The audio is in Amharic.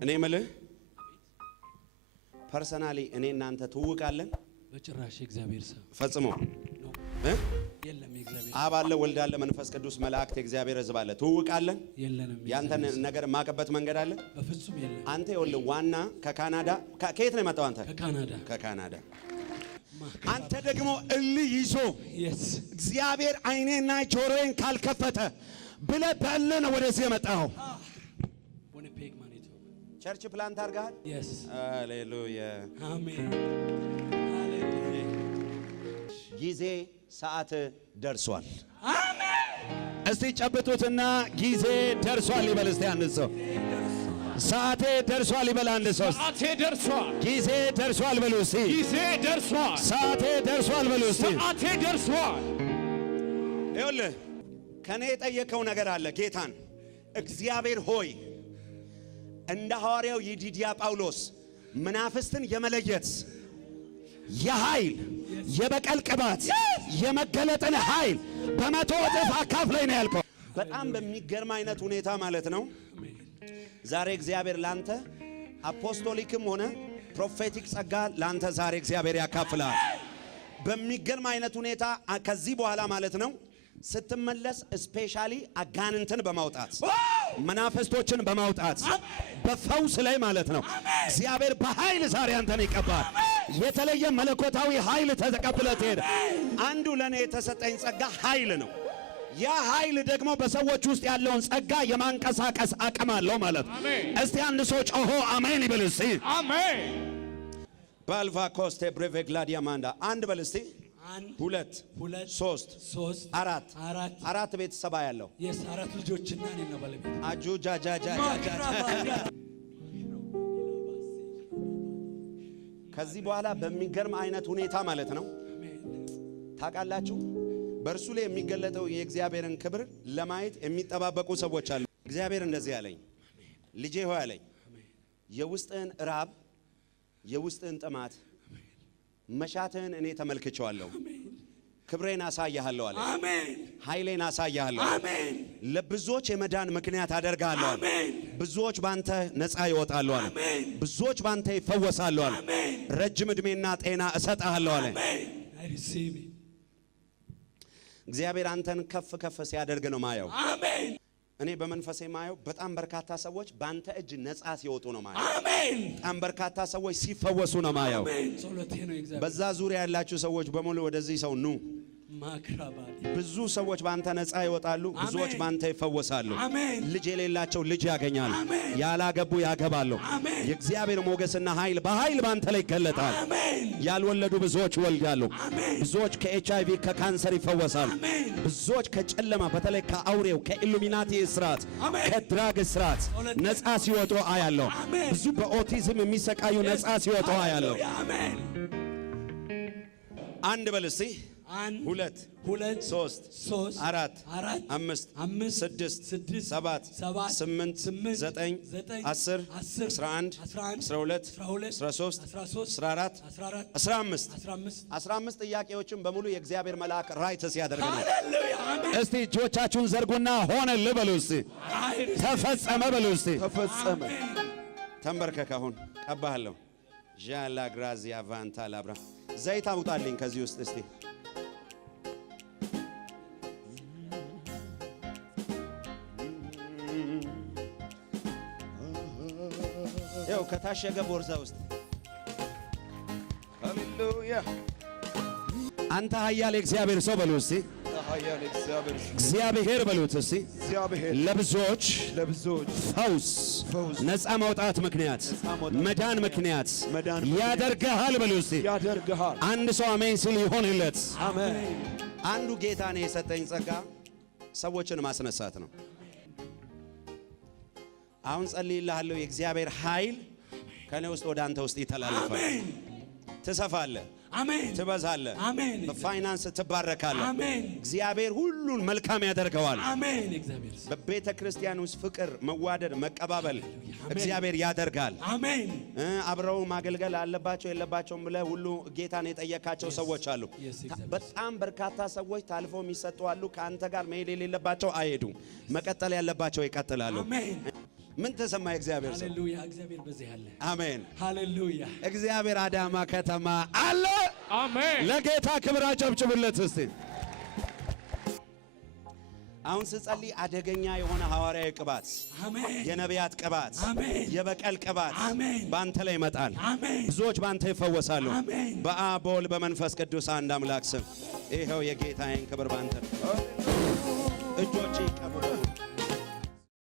እኔ መልህ ፐርሰናሊ እኔ እናንተ ትውቃለን በጭራሽ እግዚአብሔር ሰው ፈጽሞ የለም እግዚአብሔር አብ አለ ወልድ አለ መንፈስ ቅዱስ መላእክት እግዚአብሔር ሕዝብ አለ ትውቃለን የለንም ያንተን ነገር ማቀበት መንገድ አለ በፍጹም የለም አንተ ይኸውልህ ዋና ከካናዳ ከየት ነው የመጣው አንተ ከካናዳ አንተ ደግሞ ይዞ እግዚአብሔር አይኔና ጆሮዬን ካልከፈተ ብለህ በእልህ ነው ወደዚህ የመጣው ቸርች ፕላንት አድርገሃል ሃሌሉያ አሜን ሃሌሉያ ጊዜ ሰዓት ደርሷል አሜን እስቲ ጨብጡትና ጊዜ ደርሷል ይበል እስቲ አንድ ሰው ሰዓቴ ደርሷል ይበል አንድ ሰው ሰዓቴ ደርሷል ጊዜ ደርሷል በሉ እስቲ ጊዜ ደርሷል ሰዓቴ ደርሷል በሉ እስቲ ሰዓቴ ደርሷል ይኸውልህ ከኔ የጠየቀው ነገር አለ ጌታን እግዚአብሔር ሆይ እንደ ሐዋርያው ይዲዲያ ጳውሎስ መናፍስትን የመለየት የኃይል የበቀል ቅባት የመገለጥን ኃይል በመቶ እጥፍ አካፍለኝ ነው ያልከው በጣም በሚገርም አይነት ሁኔታ ማለት ነው ዛሬ እግዚአብሔር ላንተ አፖስቶሊክም ሆነ ፕሮፌቲክ ጸጋ ላንተ ዛሬ እግዚአብሔር ያካፍላል በሚገርም አይነት ሁኔታ ከዚህ በኋላ ማለት ነው ስትመለስ ስፔሻሊ አጋንንትን በማውጣት መናፍስቶችን በማውጣት በፈውስ ላይ ማለት ነው እግዚአብሔር በኃይል ዛሬ አንተን ይቀባል የተለየ መለኮታዊ ኃይል ተቀብለህ ትሄድ አንዱ ለኔ የተሰጠኝ ጸጋ ኃይል ነው ያ ኃይል ደግሞ በሰዎች ውስጥ ያለውን ጸጋ የማንቀሳቀስ አቅም አለው ማለት እስቲ አንድ ሰው ጮሆ አሜን ይበል እስቲ አሜን ባልቫ ኮስቴ ብሬቬግላዲያ ማንዳ አንድ በል እስቲ ሁለት ሶስት አራት ቤተሰብ ያለው አራት ልጆችና እኔ ነው ባለቤት አጁ ጃጃጃ ከዚህ በኋላ በሚገርም አይነት ሁኔታ ማለት ነው ታውቃላችሁ በእርሱ ላይ የሚገለጠው የእግዚአብሔርን ክብር ለማየት የሚጠባበቁ ሰዎች አሉ እግዚአብሔር እንደዚህ ያለኝ ልጄ ሆይ አለኝ የውስጥህን ራብ የውስጥህን ጥማት መሻትህን እኔ ተመልክቼዋለሁ ክብሬን አሳያለሁ አለ አሜን ኃይሌን አሳያለሁ አሜን ለብዙዎች የመዳን ምክንያት አደርጋለሁ አለ ብዙዎች ባንተ ነፃ ይወጣሉ አለ ብዙዎች ባንተ ይፈወሳሉ አለ ረጅም ዕድሜና ጤና እሰጥሃለሁ አለ እግዚአብሔር አንተን ከፍ ከፍ ሲያደርግ ነው ማየው አሜን እኔ በመንፈሴ ማየው በጣም በርካታ ሰዎች ባንተ እጅ ነፃ ሲወጡ ነው ማየው አሜን በጣም በርካታ ሰዎች ሲፈወሱ ነው ማየው ጸሎቴ ነው እግዚአብሔር በዛ ዙሪያ ያላችሁ ሰዎች በሙሉ ወደዚህ ሰው ኑ ማክራባዲ ብዙ ሰዎች ባንተ ነፃ ይወጣሉ ብዙዎች ባንተ ይፈወሳሉ ልጅ የሌላቸው ልጅ ያገኛሉ ያላገቡ ያገባሉ የእግዚአብሔር ሞገስና ኃይል በኃይል ባንተ ላይ ይገለጣል ያልወለዱ ብዙዎች ይወልዳሉ ብዙዎች ከኤችአይቪ ከካንሰር ይፈወሳሉ ብዙዎች ከጨለማ በተለይ ከአውሬው ከኢሉሚናቲ እስራት ከድራግ እስራት ነፃ ሲወጡ አያለሁ ብዙ በኦቲዝም የሚሰቃዩ ነፃ ሲወጡ አያለሁ አንድ በልሲ ሁለት ሶስት አራት አምስት ስድስት ሰባት ስምንት ዘጠኝ 10 11 12 13 14 15 ጥያቄዎችን በሙሉ የእግዚአብሔር መልአክ ራይት ሲያደርግ ነው እስቲ እጆቻችሁን ዘርጉና ሆነልህ በሉ እስቲ ተፈጸመ በሉ እስቲ ተፈጸመ ተንበርከክ አሁን ቀባሃለሁ ዣላ ግራዚያ ቫንታ ላብራ ዘይት አውጣልኝ ከዚህ ውስጥ እስቲ ያው ከታሸገ ቦርሳ ውስጥ ሃሌሉያ አንተ ኃያል እግዚአብሔር ሰው በሉ እስቲ ኃያል እግዚአብሔር በሉት እስቲ ለብዙዎች ፈውስ ነፃ መውጣት ምክንያት መዳን ምክንያት ያደርጋል በሉ እስቲ ያደርጋል አንድ ሰው አሜን ሲል ይሆንለት አሜን አንዱ ጌታ ነው የሰጠኝ ጸጋ ሰዎችን ማስነሳት ነው አሁን ጸልይልሃለሁ የእግዚአብሔር ኃይል ከኔ ውስጥ ወደ አንተ ውስጥ ይተላለፋል አሜን ትሰፋለህ አሜን ትበዛለህ አሜን በፋይናንስ ትባረካለህ አሜን እግዚአብሔር ሁሉን መልካም ያደርገዋል አሜን እግዚአብሔር በቤተ ክርስቲያን ውስጥ ፍቅር መዋደድ መቀባበል እግዚአብሔር ያደርጋል አሜን አብረው ማገልገል አለባቸው የለባቸውም ብለህ ሁሉ ጌታን የጠየካቸው ሰዎች አሉ በጣም በርካታ ሰዎች ታልፈው የሚሰጡ አሉ ካንተ ጋር መሄድ የሌለባቸው አይሄዱም መቀጠል ያለባቸው ይቀጥላሉ አሜን ምን ተሰማ? እግዚአብሔር ሰው ሃሌሉያ። እግዚአብሔር በዚህ አለ። አሜን ሃሌሉያ። እግዚአብሔር አዳማ ከተማ አለ። አሜን። ለጌታ ክብር አጨብጭቡለት እስቲ። አሁን ስጸልይ አደገኛ የሆነ ሐዋርያዊ ቅባት፣ አሜን፣ የነቢያት ቅባት፣ አሜን፣ የበቀል ቅባት አሜን ባንተ ላይ ይመጣል። አሜን። ብዙዎች ባንተ ይፈወሳሉ። አሜን። በአብ በወልድ በመንፈስ ቅዱስ አንድ አምላክ ስም ይኸው የጌታዬን ክብር ባንተ እጆቼ ይቀበሉ።